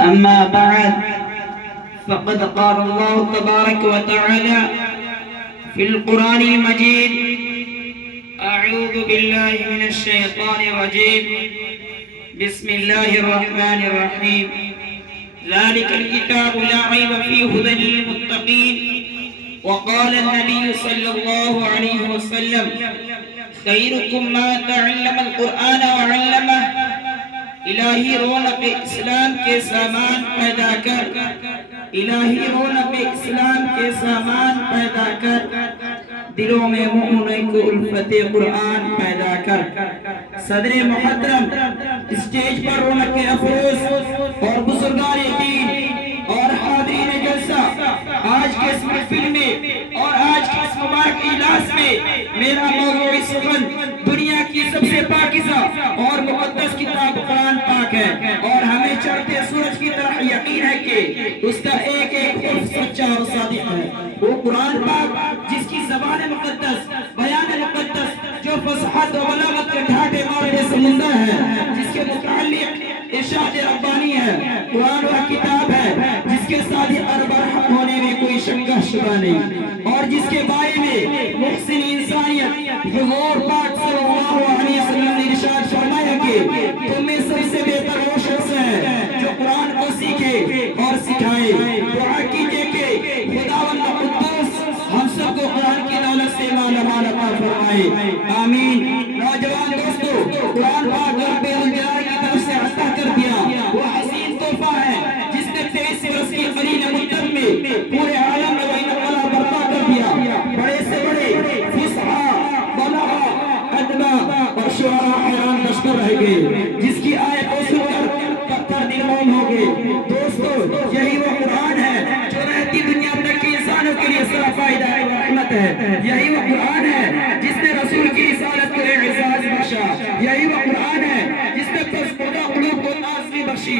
أما بعد فقد قال الله تبارك وتعالى في القرآن المجيد أعوذ بالله من الشيطان الرجيم بسم الله الرحمن الرحيم ذلك الكتاب لا ريب فيه هدى للمتقين وقال النبي صلى الله عليه وسلم خيركم من تعلم القرآن وعلمه الہی رونق اسلام کے سامان پیدا کر الہی رونق اسلام کے سامان پیدا کر دلوں میں مومنوں کو الفت قرآن پیدا کر صدر محترم اسٹیج پر رونق افروز اور بزرگان دین اور حاضرین جلسہ آج کے اس محفل میں اور آج کے اس مبارک اجلاس میں میرا موضوع سخن دنیا کی سب سے پاکیزہ اور مقدس کتاب قرآن پاک ہے اور ہمیں چڑھتے سورج کی طرح یقین ہے کہ اس کا ایک ایک حرف سچا اور صادق ہے وہ قرآن پاک جس کی زبان مقدس بیان مقدس جو فصاحت و بلاغت کے ڈھاٹے مارے سمندر ہے جس کے متعلق ارشاد ربانی ہے قرآن وہ کتاب ہے جس کے ساتھ اربع ہونے میں کوئی شک شبہ نہیں اور جس کے بارے میں محسن انسانیت حضور پاک صلی اللہ علیہ وسلم نے ارشاد فرمایا کہ تم میں سب سے بہتر وہ شخص ہے جو قرآن کو سیکھے اور سکھائے دعا کیجئے کہ خداوند قدوس ہم سب کو قرآن کی دولت سے مالا مال عطا فرمائے آمین نوجوان دوستو قرآن پاک رب الجلال کی طرف سے عطا کر دیا وہ حسین تحفہ ہے جس نے 23 برس کی قرین مدت میں پورے عالم میں وہ انقلاب برپا کر دیا بڑے سے بڑے فصحا بلغا ادبا اور شعراء حیران نشتر رہ گئے جس کی آیت کو سن کر پتھر دلموم ہو گئے دوستو یہی وہ قرآن ہے جو رہتی دنیا تک کی انسانوں کے لیے صرف فائدہ و رحمت ہے یہی وہ قرآن ہے جس نے رسول کی رسالت کو اعزاز بخشا یہی وہ قرآن ہے جس نے پسپردہ قلوب کو نازلی بخشی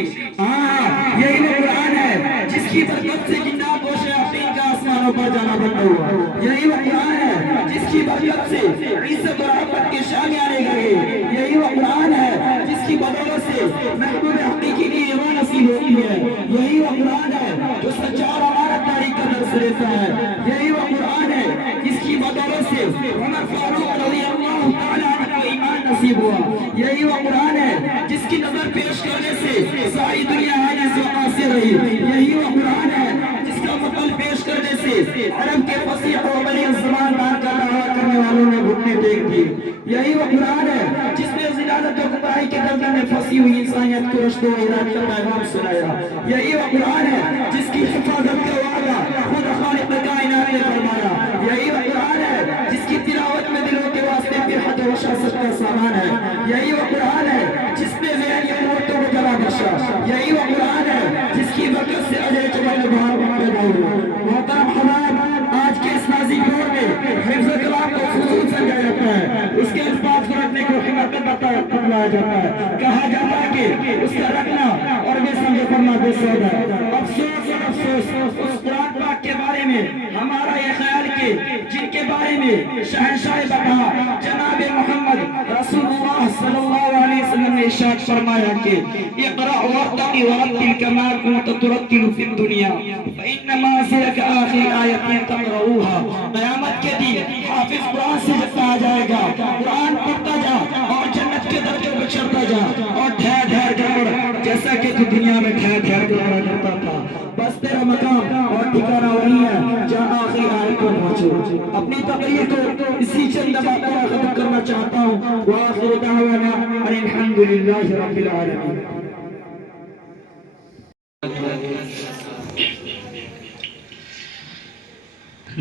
یہی وہ قرآن ہے جس کی برکت سے جنات و شیاطین کا آسمانوں پر جانا بند ہوا یہی وہ قرآن ہے جس کی برکت سے عزت و رحمت کے شامیانے گئے یہی وہ قرآن ہے جس کی بدولت سے محبوب حقیقی کی ایمان نصیب ہوتی ہے یہی وہ قرآن ہے جو سچا اور امانت داری کا درس لیتا ہے یہی وہ قرآن ہے جس کی بدولت سے عمر فاروق رضی اللہ تعالیٰ عنہ کو ایمان نصیب ہوا یہی وہ قرآن ہے جس کی نظر پیش کرنے سے ساری دنیا عاجز و قاصر رہی یہی وہ قرآن ہے جس کا مطلب پیش کرنے سے عرب کے فصیح و بلیغ زبان دار کا دعویٰ کرنے والوں نے گھٹنے ٹیک دیے یہی وہ قرآن ہے جس نے ذلالت و گمراہی کے دلدل میں پھنسی ہوئی انسانیت کو رشد و ہدایت کا پیغام سنایا یہی وہ قرآن ہے جس کی حفاظت کا وعدہ خود خالق کائنات نے فرمایا یہی وہ قرآن ہے جس کی تلاوت میں دلوں کے واسطے فرحت و شاست کا سامان ہے یہی وہ قرآن ہے جس نے ذہنی مورتوں کو جلا بخشا یہی وہ قرآن ہے جس کی برکت سے اجر چمن بہار پیدا ہوئی محترم حضرات آج کے اس نازک دور میں حفظ کلام کو خصوص سمجھا جاتا ہے اس کے الفاظ کو رکھنے کو حمایت بتلایا جاتا ہے کہا جاتا ہے کہ اس کا رکھنا اور بے سمجھ کرنا بے سود ہے افسوس اور افسوس اس قرآن پاک کے بارے میں ہمارا یہ خیال کہ جن کے بارے میں شہنشاہ بقا جناب محمد رسول اللہ صلی اللہ علیہ وسلم نے ارشاد فرمایا کہ اقرأ وارتقی ورتل کما کنت ترتل فی الدنیا فإن منزلک آخر آیت تقرؤوها قیامت کے دن حافظ قرآن سے جتا جائے گا قرآن پڑھتا جا اور جنت کے درجوں پر چڑھتا جا اور ٹھہر ٹھہر کر پڑھ جیسا کہ تو دنیا میں ٹھہر ٹھہر کر پڑھا کرتا تھا بس تیرا مقام اور ٹھکانہ وہی ہے جہاں آخری آیت پر پہنچو اپنی تقریر کو اسی چند باتوں میں ختم کرنا چاہتا ہوں وآخر دعوانا ان الحمدللہ رب العالمین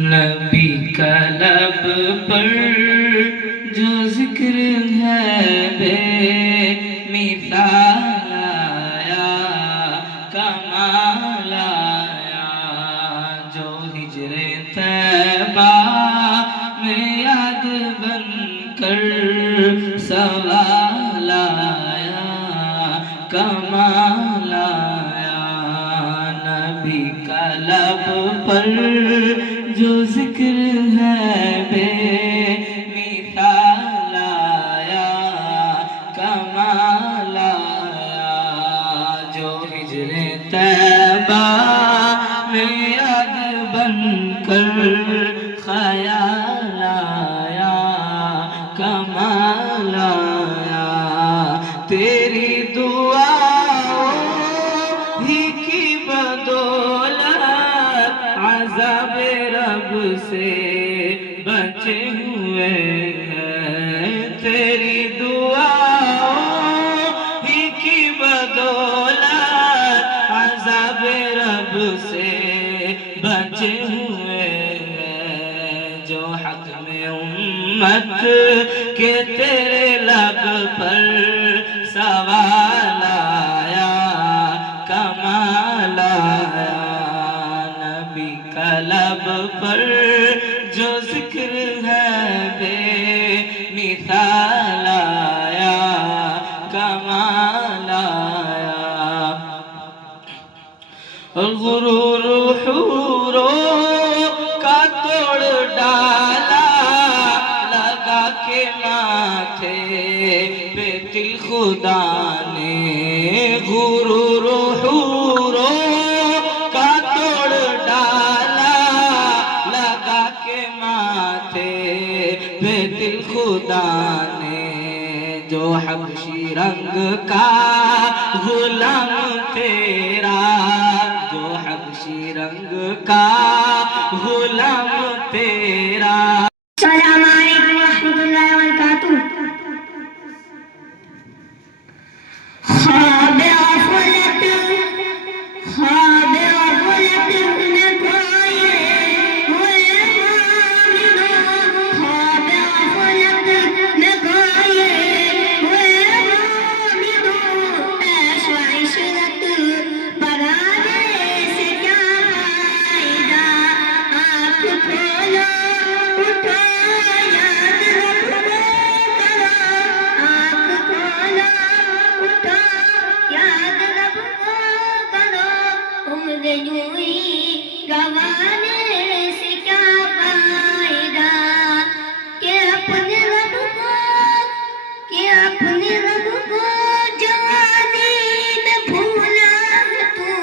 نبی کا لب پر جو ذکر ہے بے مثال آیا کمال آیا جو ہجر طیبہ میں یاد بن کر سوال آیا کمال آیا نبی کا لب پر جو ذکر ہے بے مثال آیا کمال آیا ہجر طیبہ میں یاد بن کر خیال آیا، کمال آیا، تیری دعاؤں ہی کی بدولت عذاب رب سے بچے ہوئے ہیں، تیری دعاؤں ہی کی بدولت عذاب رب سے بچے ہوئے ہیں، جو حق میں امت کے تیرے لب پر سوال آیا، کمال آیا، نبی کا لب پر جو ذکر ہے بے مثال آیا، کمال آیا، غرور حوروں کا توڑ ڈالا، لگا کے ماتھے پہ دل خدا نے، غرور حوروں کا توڑ ڈالا، لگا کے ماتھے پہ دل خدا نے، جو حبشی رنگ کا غلام تیرا، جو حبشی رنگ کا غلام تیرا۔ السلام علیکم ورحمۃ اللہ وبرکاتہ۔ خواب غفلت میں کھوئے ہوئے مومنوں، خواب غفلت میں کھوئے ہوئے مومنوں، عیش و عشرت پرانے سے کیا فائدہ، آنکھ کھولو اٹھو یاد رب کو کرو، آنکھ کھولو اٹھو یاد رب کو کرو، عمر یوں ہی گنوانے سے کیا فائدہ، کہ اپنے رب کو جوانی میں بھولا تو،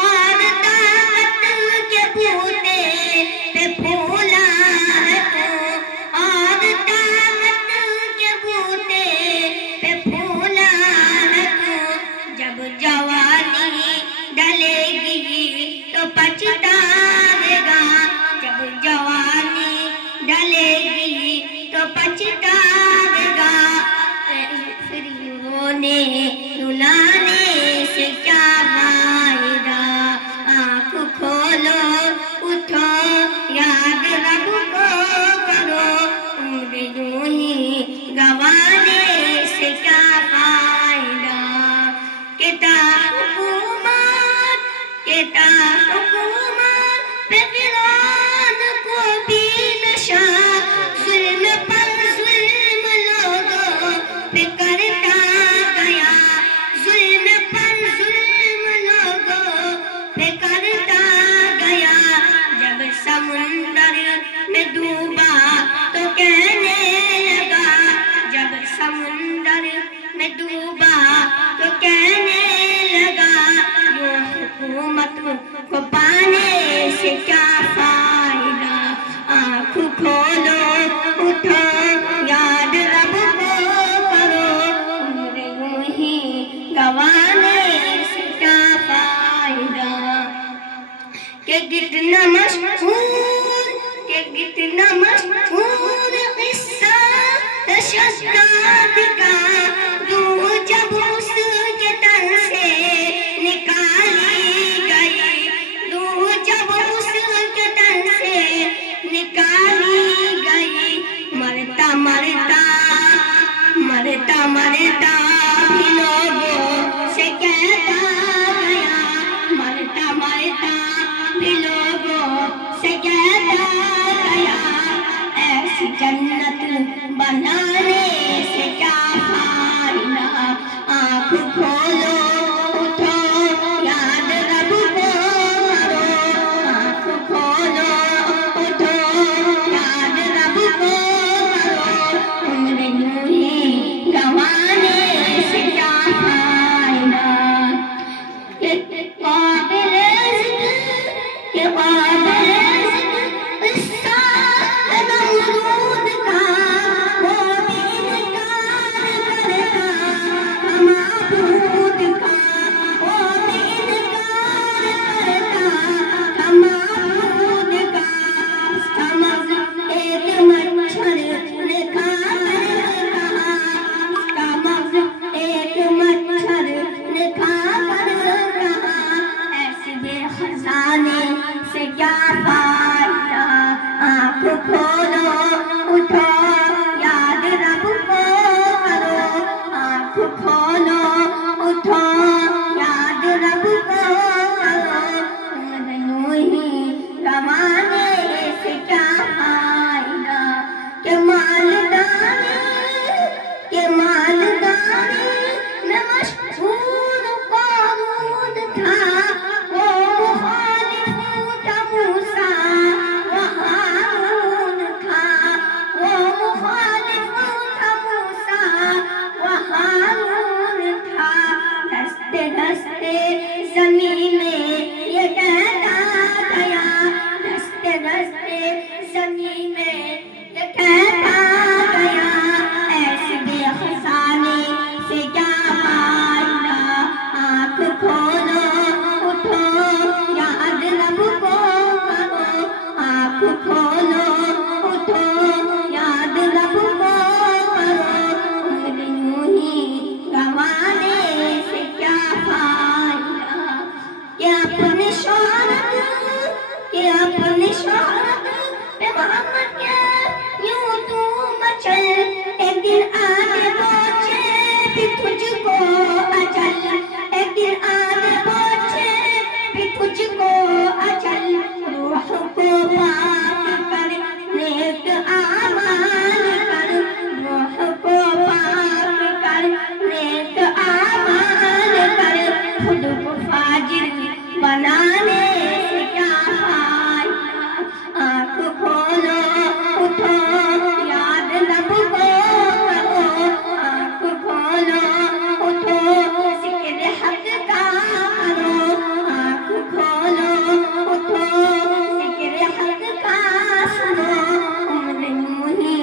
اور طاقت کے بوتے پہ پھولا تو، اور طاقت کے بوتے پہ پھولا تو، جب جوانی ڈلے گی تو پچھتاوے گا، جب جوانی ڈلے گی تو پچھتاوے گا، پھر رونے رلانے سے کیا فائدہ، آنکھ کھولو اٹھو یاد رب کو کرو، عمر یوں ہی گنوانے سے کیا فائدہ، کہ تا حکومت پہ فرعون کو بھی نشہ، ظلم پر ظلم لوگوں پہ کرتا گیا، ظلم پر ظلم لوگوں پہ کرتا گیا، جب سمندر میں ڈوبا تو کہنے لگا، جب سمندر میں ڈوبا تو کہنے لگا، یوں حکومت کو پانے سے کیا فائدہ، آنکھ کھولو اٹھو یاد رب کو کرو، عمر یوں ہی گنوانے سے کیا فائدہ، کہ کتنا مشہور قصہ شداد کا، روح جب اس کے تن سے نکالی گئی، روح جب اس کے تن سے نکالی گئی، مرتا بھی لوگوں سے کہتا گیا، مرتا بھی لوگوں سے کہتا گیا، ایسی جنت بنانے سے کیا فائدہ، کیا فائدہ آنکھ کھولو اٹھو یاد رب کو کرو آنکھ کھولو اٹھو یاد رب کو کرو یوں ہی کمانے سے کیا فائدہ کہ مالداری میں مشہور قارون تھا وہ مخالف تھا موسیٰ و ہارون تھا وہ مخالف تھا موسیٰ و ہارون تھا دستے دستے زمین میں یہ کہتا گیا دستے دستے زمین میں یہ کہتا گیا ایسے بے خزانے سے کیا فائدہ آنکھ کھولو اٹھو یاد رب کو کرو آنکھ کھولو اٹھو یاد رب کو کرو عمر یوں ہی گنوانے سے کیا فائدہ کہ اپنی شہرت پہ محمد کے یوں تو مچل ایک دن آنے پہنچے پھر تجھ کو اجل ایک دن آنے پہنچے پھر تجھ کو اجل روح کو پاک کر نیک اعمال کر روح کو پاک کر نیک اعمال کر خود کو فاجر بنانے سے کیا فائدہ آنکھ کھولو اٹھو یاد رب کو کرو آنکھ کھولو اٹھو ذکر حق کا کرو آنکھ کھولو اٹھو ذکر حق کا سنو عمر یوں ہی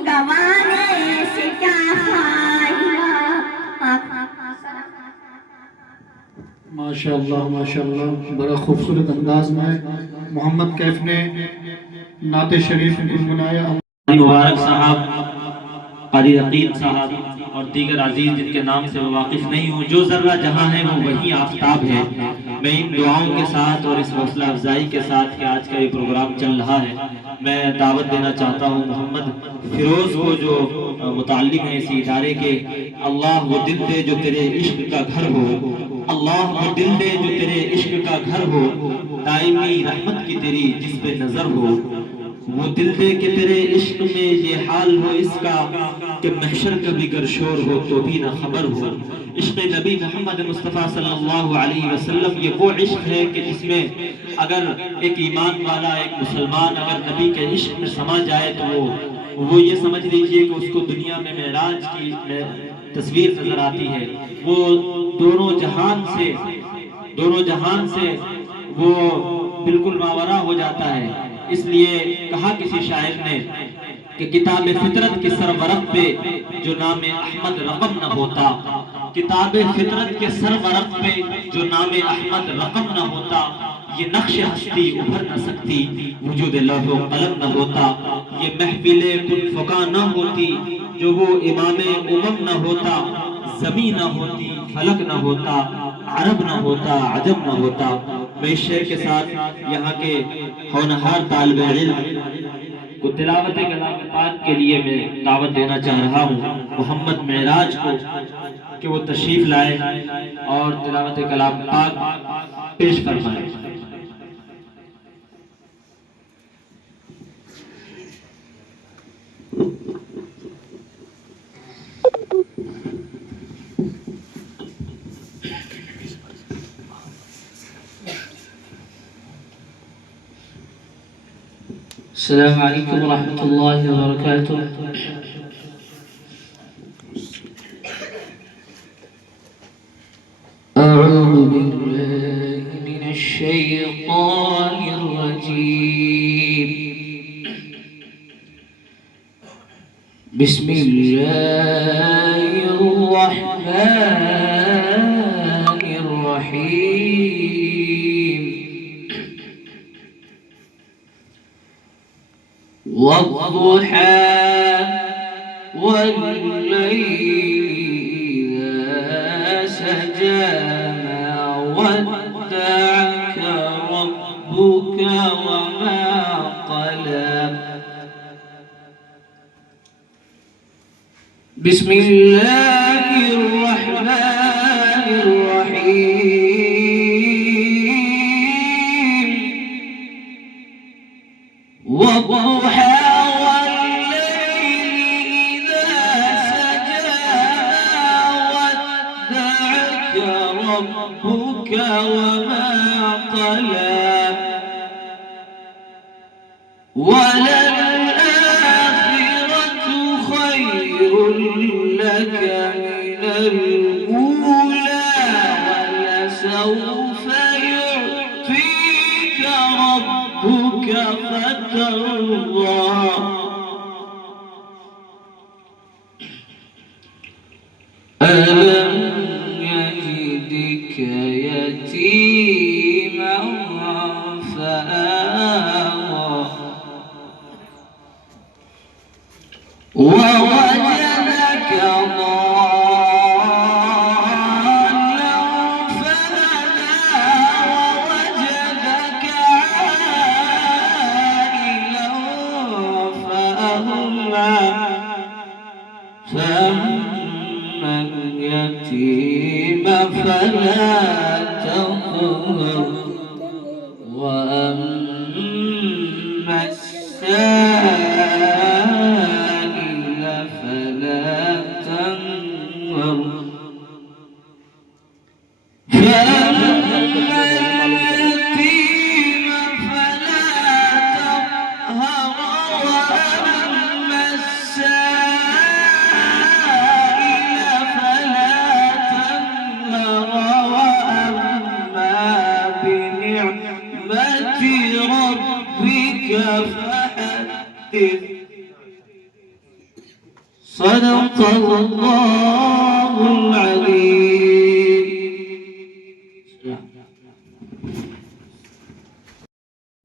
گنوانے سے کیا فائدہ ماشاءاللہ بڑا خوبصورت انداز میں محمد کیف نے نعت شریف گنگنایا مبارک صاحب قاری رقیب صاحب اور دیگر عزیز جن کے نام سے میں واقف نہیں ہوں جو ذرہ جہاں ہے وہ وہی آفتاب ہے میں ان دعاؤں کے ساتھ اور اس حوصلہ افزائی کے ساتھ کہ آج کا یہ پروگرام چل رہا ہے میں دعوت دینا چاہتا ہوں محمد فیروز کو جو متعلق ہیں اسی ادارے کے اللہ وہ دل دے جو تیرے عشق کا گھر ہو اللہ وہ دل دے جو تیرے عشق کا گھر ہو دائمی رحمت کی تیری جس پہ نظر ہو وہ دل دے کہ تیرے عشق میں یہ حال ہو اس کا کہ محشر کبھی گر شور ہو تو بھی نہ خبر ہو عشق نبی محمد مصطفیٰ صلی اللہ علیہ وسلم یہ وہ عشق ہے کہ جس میں اگر ایک ایمان والا ایک مسلمان اگر نبی کے عشق میں سما جائے تو وہ یہ سمجھ لیجئے کہ اس کو دنیا میں معراج کی تصویر نظر آتی ہے وہ دونوں جہان سے وہ بالکل ماورا ہو جاتا ہے اس لیے کہا کسی شاعر نے کہ کتاب فطرت کے سرورق پہ جو نام احمد رقم نہ ہوتا کتاب فطرت کے سرورق پہ جو نام احمد رقم نہ ہوتا یہ نقش ہستی ابھر نہ سکتی وجود لوح و قلم نہ ہوتا یہ محفل کن فقا نہ ہوتی جو وہ امام امم نہ ہوتا زمین نہ ہوتی فلک نہ ہوتا عرب نہ ہوتا عجم نہ ہوتا میں اس شعر کے ساتھ یہاں کے ہونہار طالب علم کو تلاوت کلام پاک کے لیے میں دعوت دینا چاہ رہا ہوں محمد معراج کو کہ وہ تشریف لائے اور تلاوت کلام پاک پیش فرمائے السلام علیکم ورحمۃ اللہ وبرکاتہ اعوذ باللہ من الشیطان الرجیم بسم اللہ الرحمن الرحیم والضحى والليل إذا سجى ما ودعك ربك بسم الله الرحمن الرحيم والضحى والليل إذا سجى ودعك ربك وما قلى وللآخرة خير لك من الأولى ولسوف يعطيك ربك فترضى ألم يجدك يتيما فآوى ووجدك ضالا فهدى ووجدك عائلا فأغنى فأما اليتيم فلا تقهر وأما السائل فلا تنهر فأما اليتيم فلا تقهر وأما السائل فلا تنهر وأما بنعمة ربك فحدث صدق الله العظيم.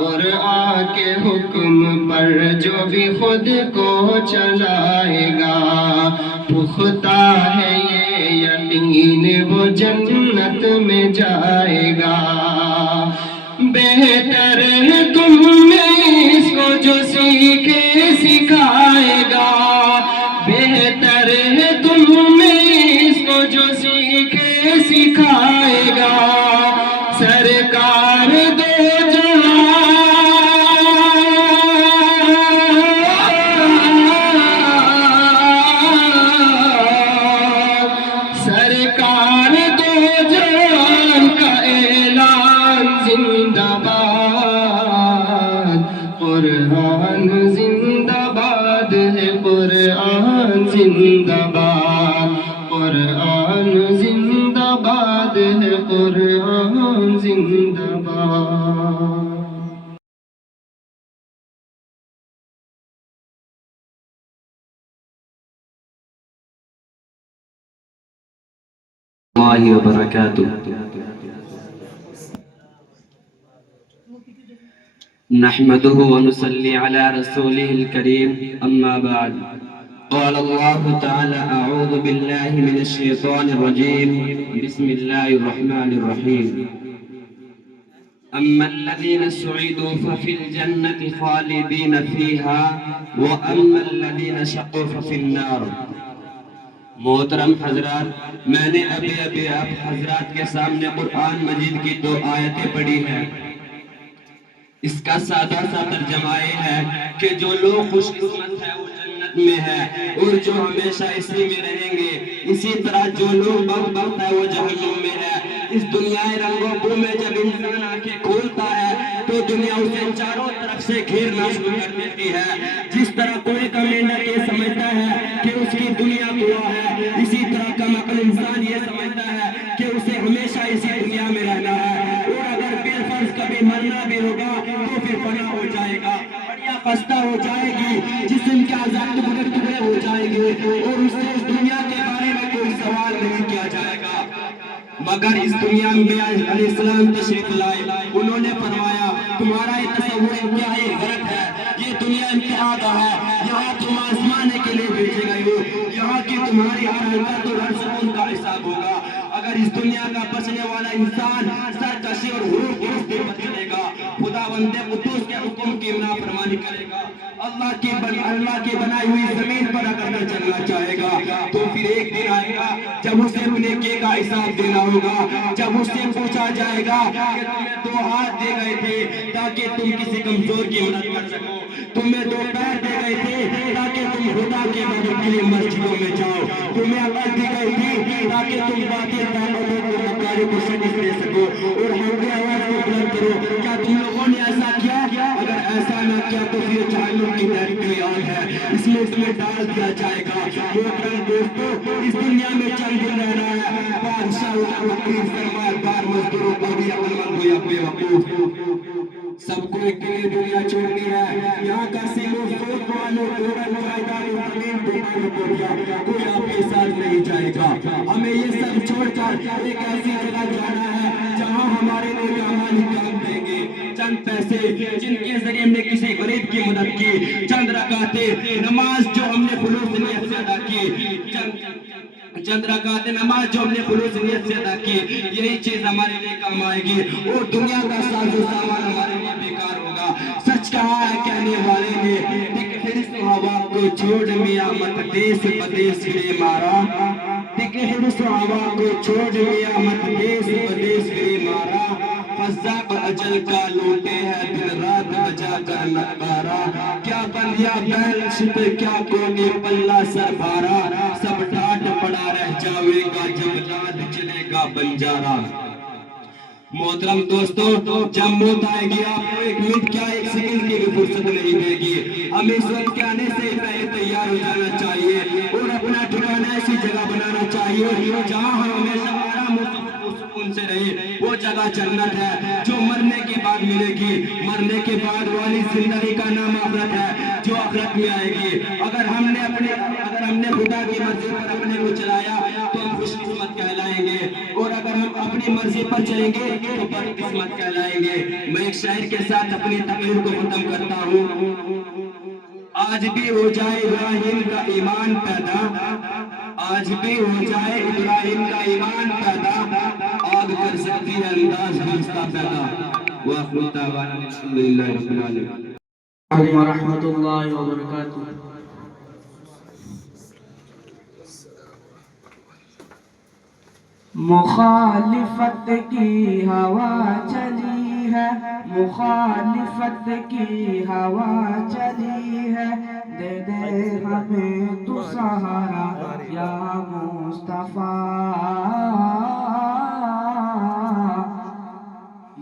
قرآن کے حکم پر جو بھی خود کو چلائے گا، پختہ ہے یہ یقین وہ جنت میں جائے گا۔ بہتر ہے تم میں اس کو جو سیکھے سکھائے گا، بہتر ہے تم میں اس کو جو سیکھے سکھائے گا۔ سرکار دو جہاں، سرکار دو جہاں کا اعلان زندہ باد، قرآن زندہ باد ہے، قرآن زندہ باد، قرآن زندہ باد ہے، قرآن زندہ باد۔ اللہ وبرکاتہ۔ نحمده ونصلي على رسوله الكريم، أما بعد، قال الله تعالى: أعوذ بالله من الشيطان الرجيم، بسم الله الرحمن الرحيم. أما الذين سعدوا ففي الجنة خالدين فيها وأما الذين شقوا ففي النار۔ محترم حضرات، میں نے ابھی آپ حضرات کے سامنے قرآن مجید کی 2 آیتیں پڑھی ہیں۔ اس کا سادہ سا ترجمہ یہ ہے کہ جو لوگ خوش قسمت ہے وہ جنت میں ہے، اور جو ہمیشہ اسی میں رہیں گے۔ اسی طرح جو لوگ بدبخت ہے وہ جہنم میں ہے۔ اس دنیا رنگوں کو میں جب انسان آنکھیں کھولتا ہے تو دنیا اسے چاروں طرف سے گھیرنا شروع کر دیتی ہے۔ جس طرح کوئی کمینر یہ سمجھتا ہے کہ اس کی دنیا کنواں ہے، اسی طرح کم عقل انسان یہ سمجھتا ہے کہ اسے ہمیشہ اسی دنیا میں رہنا ہے، اور اگر بالفرض کبھی مرنا بھی ہوگا تو پھر فنا ہو جائے گا، بڑھیا خستہ ہو جائے گی، جسم کے اعضاء ٹکڑے ٹکڑے ہو جائیں گے، اور اس سے اس دنیا کے بارے میں کوئی سوال نہیں کیا جائے گا۔ مگر اس دنیا میں علیہ السلام تشریف لائے، انہوں نے فرمایا تمہارا یہ تصور انتہائی غلط ہے، یہ دنیا انتہا کا ہے، یہاں تم آزمانے کے لیے بھیجے گئے ہو، یہاں کی تمہاری ہر حرکت اور ہر سکون کا حساب ہوگا۔ اگر اس دنیا کا بچنے والا انسان سرکشی اور غرور سے بچے گا، خدا بندے قدوس کے حکم کی نافرمانی کرے گا، اللہ کی بنائی ہوئی زمین پر اگر نہ چلنا چاہے گا، تو پھر ایک دن آئے گا جب اسے اپنے نیکی کا حساب دینا ہوگا، جب اس سے پوچھا جائے گا کہ تمہیں 2 ہاتھ دے گئے تھے تاکہ تم کسی کمزور کی مدد کر سکو، تمہیں 2 پیر دے گئے تھے تاکہ تم خدا کی مدد کے لیے مسجدوں میں جاؤ، تمہیں عقل دی گئی تھی تاکہ تم باقی طاقتوں کو مکاری کو شکست دے سکو، اور ہم نے آواز کو بلند کرو، کیا تم لوگوں نے ایسا کیا؟ اگر ایسا نہ کیا تو پھر جہنم کی تحریک آن ہے، اس میں ڈال دیا جائے گا۔ محترم دوستو، اس دنیا میں چند دن رہنا ہے، بادشاہ وقیر سرمایہ دار مزدوروں کو بھی عقل مند ہو یا بے وقوف، سب کو ایک دن دنیا چھوڑنی ہے۔ یہاں کا سیلو سوچ والوں ٹورن جائیداد اور زمین دکانوں کو دیا، کوئی آپ کے ساتھ نہیں جائے گا۔ ہمیں یہ سب چھوڑ کر ایک ایسی جگہ جانا ہے جہاں ہمارے لوگ ہماری کام دیں گے، چند پیسے جن کے ذریعے ہم نے کسی غریب کی مدد کی، چند رکعتیں نماز جو ہم نے خلوص نیت سے ادا کی، چند رکعت نماز جو ہم نے خلوص نیت سے ادا کی، یہی چیز ہمارے لیے کام آئے گی، اور دنیا کا ساز و سامان ہمارے لیے بیکار ہوگا۔ سچ کہا ہے کہنے والے نے، دیکھ حرص و ہوا کو چھوڑ میاں مت دیس بدیس پھرے مارا، دیکھ حرص و ہوا کو چھوڑ میاں مت دیس بدیس پھرے مارا، فضاق اجل کا لوٹے ہے دن رات بجا کر نقارا، کیا بندیا بیل شپ کیا کوگے پلہ سر بھارا، سب ڈھاٹ پڑا رہ جاوے گا جب یاد چلے گا بنجارا۔ محترم دوستو، جب موت آئے گی آپ کو 1 منٹ کیا 1 سیکنڈ کی بھی فرصت نہیں دے گی، ہمیں اس وقت کے آنے سے پہلے تیار ہو جانا چاہیے اور اپنا ٹھکانہ ایسی جگہ بنانا چاہیے جہاں ہم ہمیشہ آرام و سکون سے رہے۔ وہ جگہ جنت ہے جو مرنے کے بعد ملے گی، مرنے کے بعد والی زندگی کا نام آخرت ہے جو آخرت میں آئے گی۔ اگر ہم نے خدا کی مرضی پر اپنے کو چلایا تو ہم خوش قسمت کہلائیں گے، اور اگر ہم اپنی مرضی پر چلیں گے تو بڑی قسمت کہلائیں گے. میں ایک شاعر کے ساتھ اپنی تقریر کو ختم کرتا ہوں. آج بھی ہو جائے ابراہیم کا ایمان پیدا, آج بھی ہو جائے ابراہیم کا ایمان پیدا, آگ کر سکتی ہے انداز گلستہ پیدا. وآخر دعوانا الحمدللہ رب العالمین. ورحمۃ اللہ وبرکاتہ. مخالفت کی ہوا چلی ہے, مخالفت کی ہوا چلی ہے, دے دے ہمیں تو سہارا یا مصطفیٰ,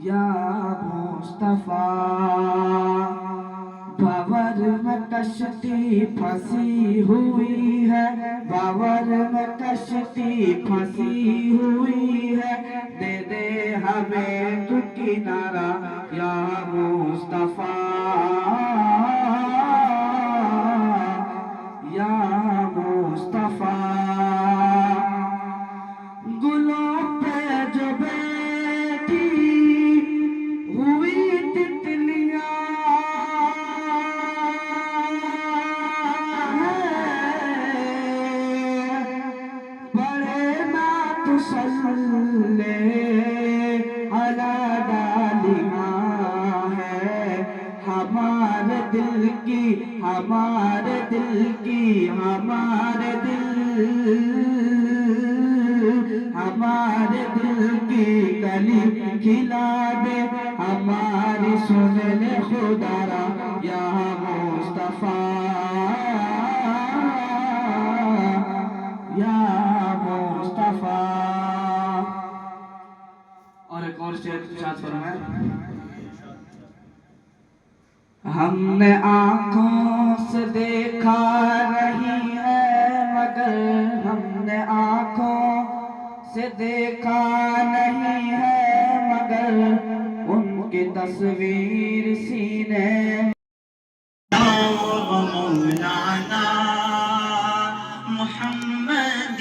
یا مصطفیٰ. باور میں کشتی پھنسی ہوئی ہے, باور میں کشتی پھنسی ہوئی ہے, دے دے ہمیں تو کنارہ یا مصطفیٰ, یا مصطفیٰ. گلوں پہ جو بیٹھی ہوئی تتلیاں بڑے نا تسلے علی ڈالیاں ہے, ہمارے دل کی, ہمارے دل کی, ہمارے دل کی کلی کھلا دے, ہماری سن لے خدا را یا مصطفیٰ, یا مصطفیٰ. اور ایک اور شعر ارشاد فرمائے. ہم نے آنکھوں سے دیکھا نہیں ہے مگر, ہم نے آنکھوں سے دیکھا نہیں ہے مگر, ان کی تصویر سینے مولانا محمد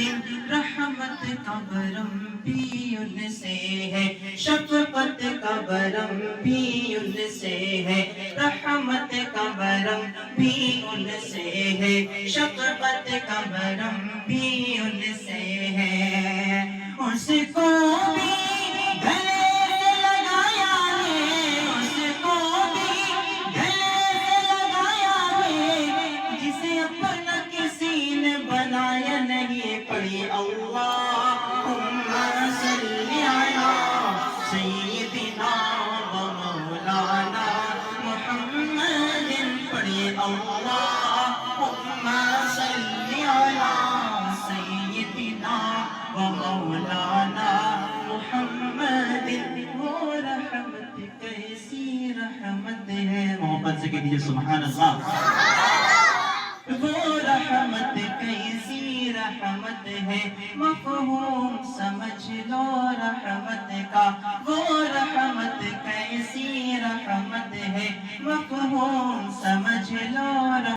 رحمت کا برم بھی ان سے ہے, شفقت کا برم بھی ان سے ہے, رحمت کا برم بھی ان سے ہے, شفقت کا برم بھی ان سے ہے. اس کو بھی گلے سے لگایا ہے, اس کو بھی گلے سے لگایا ہے, جسے اپنا کسی نے بنایا نہیں. پڑھی اللہم صلی علی سیدنا و مولانا محمد, پڑھی اللہم صلی علی سیدنا و مولانا محمد. وہ رحمت کیسی رحمت ہے, محبت سے کہہ دیجیے سبحان اللہ. وہ رحمت کیسی رحمت ہے, مفہوم سمجھ لو رحمت کا. وہ رحمت کیسی رحمت ہے, مفہوم سمجھ لو رحمت.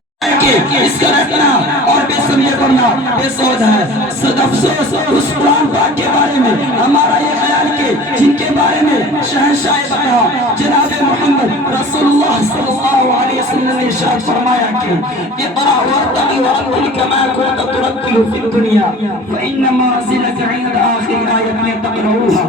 اس کا رکھنا اور بے سمجھے کرنا بے سود ہے. صد افسوس اس قرآن پاک کے بارے میں ہمارا یہ خیال کہ جن کے بارے میں شہنشاہ بتا جناب محمد رسول اللہ صلی اللہ علیہ وسلم نے ارشاد فرمایا کہ اقرأ وارتقی ورتل کما كنت ترتل في الدنيا فإن منزلك عند آخر آية تقرأوها.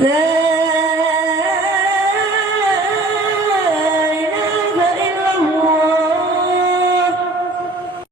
لا